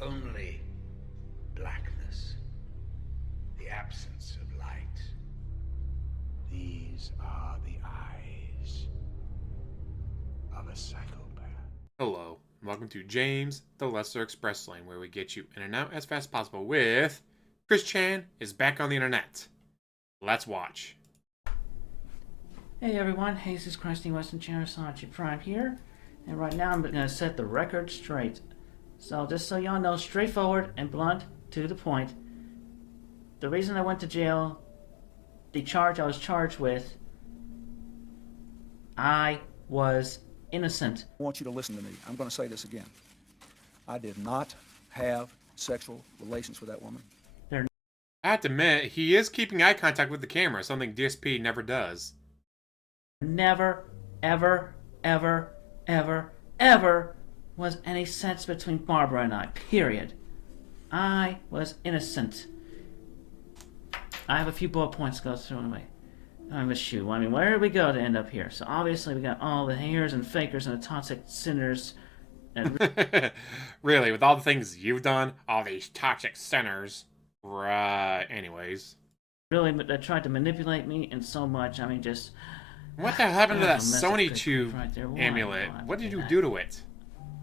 only blackness, the absence of light. These are the eyes of a psychopath. Hello, and welcome to James, the Lesser Express Lane, where we get you in and out as fast as possible with Chris Chan is back on the internet. Let's watch. Hey everyone, Jesus Christy Western Charisachi Prime here, and right now I'm going to set the record straight. So just so y'all know, straightforward and blunt, to the point, the reason I went to jail, the charge I was charged with, I was innocent. I want you to listen to me. I'm going to say this again. I did not have sexual relations with that woman. I have to admit, he is keeping eye contact with the camera, something DSP never does. Never, ever, ever, ever, ever was any sex between Barbara and I, period. I was innocent. I have a few bullet points to go through anyway. I'm a shoe. I mean, where did we go to end up here? So obviously we got all the haters and fakers and the toxic sinners. And Really, with all the things you've done, all these toxic sinners. Right, anyways. really, they tried to manipulate me and so much. I mean, just... What the hell happened to that That's a Sony good Tube right there. Why amulet? not? What did you do to it?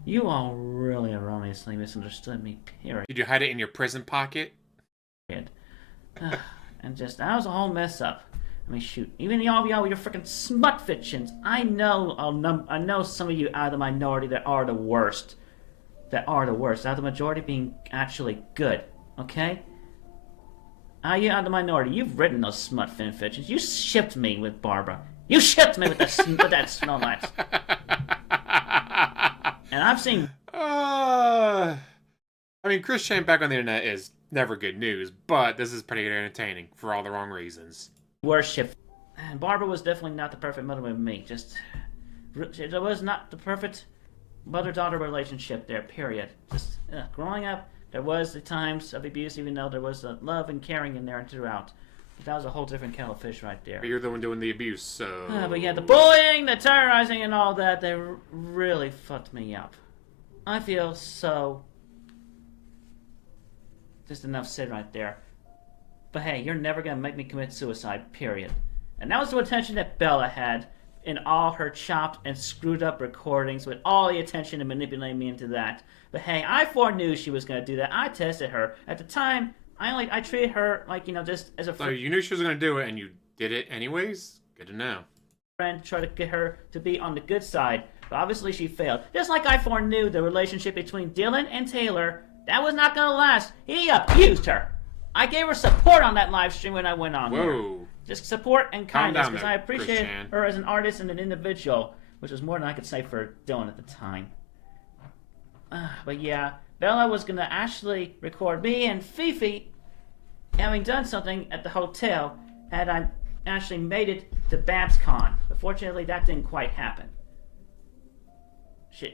You all really erroneously misunderstood me, period. Did you hide it in your prison pocket? And just, that was a whole mess up. I mean, shoot, even y'all with your freaking smut fictions, I know some of you out of the minority that are the worst. Out of the majority being actually good, okay? You out of the minority, you've written those smut fan fictions. You shipped me with Barbara. You shipped me with that Snow Knight. And I've seen... I mean, Chris Chan back on the internet is never good news, but this is pretty entertaining for all the wrong reasons. Worship. And Barbara was definitely not the perfect mother with me. There was not the perfect mother-daughter relationship there, period. Just growing up, there was the times of abuse, even though there was love and caring in there and throughout. But that was a whole different kettle of fish right there. But you're the one doing the abuse, so... But yeah, the bullying, the terrorizing, and all that, they really fucked me up. I feel so... Just enough said right there. But hey, you're never going to make me commit suicide, period. And that was the attention that Bella had in all her chopped and screwed up recordings, with all the attention to manipulate me into that. But hey, I foreknew she was going to do that. I tested her. At the time, I treated her like, just as a So you knew she was going to do it, and you did it anyways? Good to know. friend to try to get her to be on the good side. But obviously she failed. Just like I foreknew the relationship between Dylan and Taylor, that was not going to last. He abused her. I gave her support on that live stream when I went on there. Whoa. Just support and kindness, because I Chris appreciated Chan. her as an artist and an individual, which was more than I could say for Dylan at the time. But yeah, Bella was going to actually record me and Fifi having done something at the hotel had I actually made it to BabsCon. But fortunately, that didn't quite happen.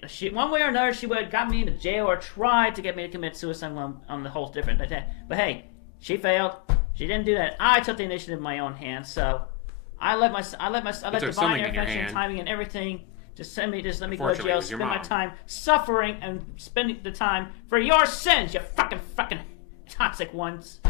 She one way or another, she would have got me into jail or tried to get me to commit suicide on the whole different. But hey, she failed. She didn't do that. I took the initiative in my own hands, so I let divine intervention, timing, and everything just let me go to jail, spend my time suffering and spending the time for your sins, you fucking toxic ones.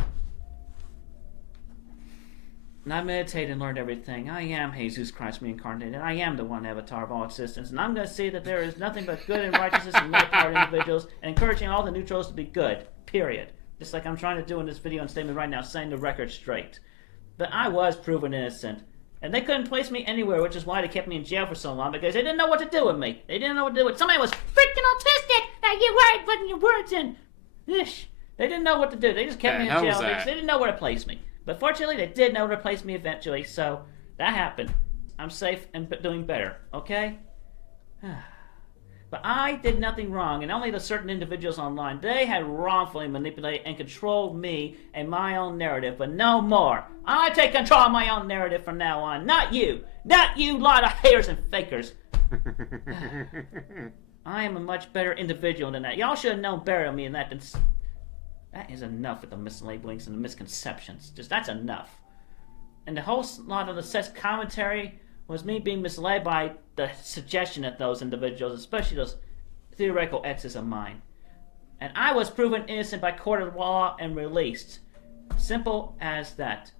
And I meditated and learned everything. I am Jesus Christ reincarnated. I am the one avatar of all existence. And I'm going to see that there is nothing but good and righteousness in light-hearted individuals, and encouraging all the neutrals to be good. Period. Just like I'm trying to do in this video and statement right now, saying the record straight. But I was proven innocent. And they couldn't place me anywhere, which is why they kept me in jail for so long, because they didn't know what to do with me. They didn't know what to do with somebody was freaking autistic that you weren't putting your words in. Ish. They didn't know what to do. They just kept me in jail because they didn't know where to place me. But fortunately, they did know where to place me eventually, so that happened. I'm safe and doing better, okay? But I did nothing wrong, and only the certain individuals online, they had wrongfully manipulated and controlled me and my own narrative, but no more. I take control of my own narrative from now on, not you. Not you lot of haters and fakers. I am a much better individual than that. Y'all should have known better of me than that. That is enough with the mislabelings and the misconceptions. Just, that's enough. And the whole lot of the sex commentary was me being misled by the suggestion of those individuals, especially those theoretical exes of mine. And I was proven innocent by court of law and released. Simple as that.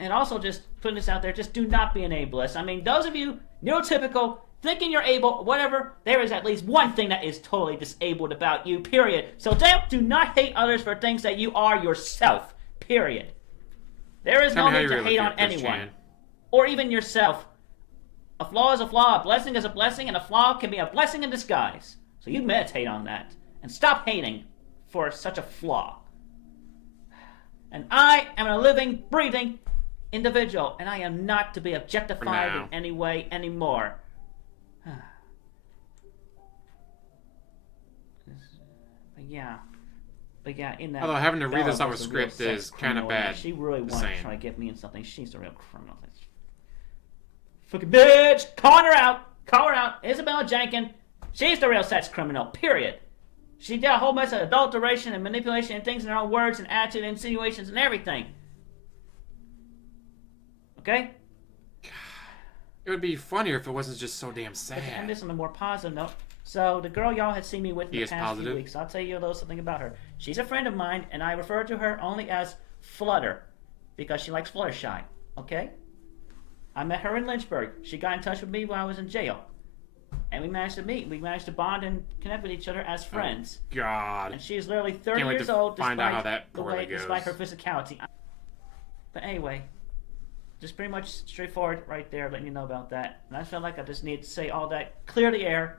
And also, just putting this out there, just do not be an ableist. I mean, those of you neurotypical, thinking you're able, whatever, there is at least one thing that is totally disabled about you, period. So do not hate others for things that you are yourself, period. There is no need to hate on anyone. Or even yourself. A flaw is a flaw, a blessing is a blessing, and a flaw can be a blessing in disguise. So you meditate on that. And stop hating for such a flaw. And I am a living, breathing individual, and I am not to be objectified in any way anymore. But yeah, in that. Although having to read this off a script is kind of bad. She really wanted to try to get me in something. She's a real criminal. Fucking bitch! Call her out! Call her out! Isabella Jenkins. She's the real sex criminal. Period. She did a whole mess of adulteration and manipulation and things in her own words and attitude and insinuations and everything. Okay? It would be funnier if it wasn't just so damn sad. But to end this on a more positive note, so the girl y'all had seen me with in the past few weeks, I'll tell you a little something about her. She's a friend of mine, and I refer to her only as Flutter, because she likes Fluttershy. Okay? I met her in Lynchburg. She got in touch with me while I was in jail. And we managed to meet. We managed to bond and connect with each other as friends. Oh, God. And she is literally 30 years old despite her goes. physicality. But anyway, just pretty much straightforward right there, letting you know about that. And I felt like I just needed to say all that. Clear the air.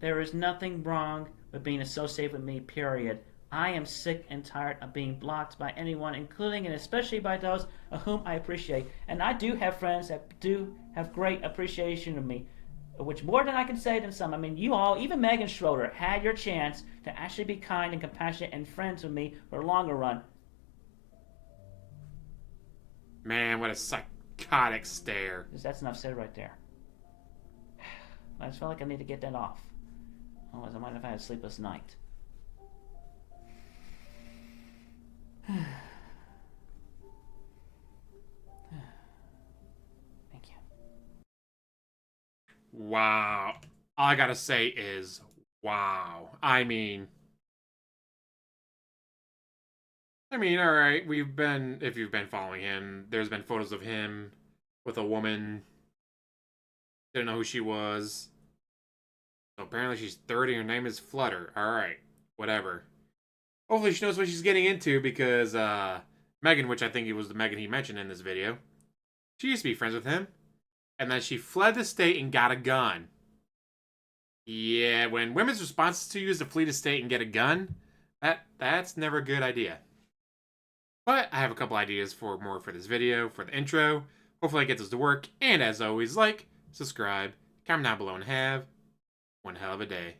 There is nothing wrong with being associated with me, period. I am sick and tired of being blocked by anyone, including and especially by those of whom I appreciate. And I do have friends that do have great appreciation of me, which more than I can say than some. I mean, you all, even Megan Schroeder, had your chance to actually be kind and compassionate and friends with me for a longer run. Man, what a psychotic stare. That's enough said right there. I just felt like I need to get that off. Otherwise, I might have had a sleepless night. Thank you. Wow. All I gotta say is, wow. I mean, alright, if you've been following him, there's been photos of him with a woman. Didn't know who she was. So apparently she's 30, her name is Flutter. Alright, whatever. Hopefully she knows what she's getting into, because Megan, which I think it was the Megan he mentioned in this video, she used to be friends with him. And then she fled the state and got a gun. Yeah, when women's response to you is to flee the state and get a gun, that's never a good idea. But I have a couple ideas for this video, for the intro. Hopefully I get this to work. And as always, like, subscribe, comment down below, and have one hell of a day.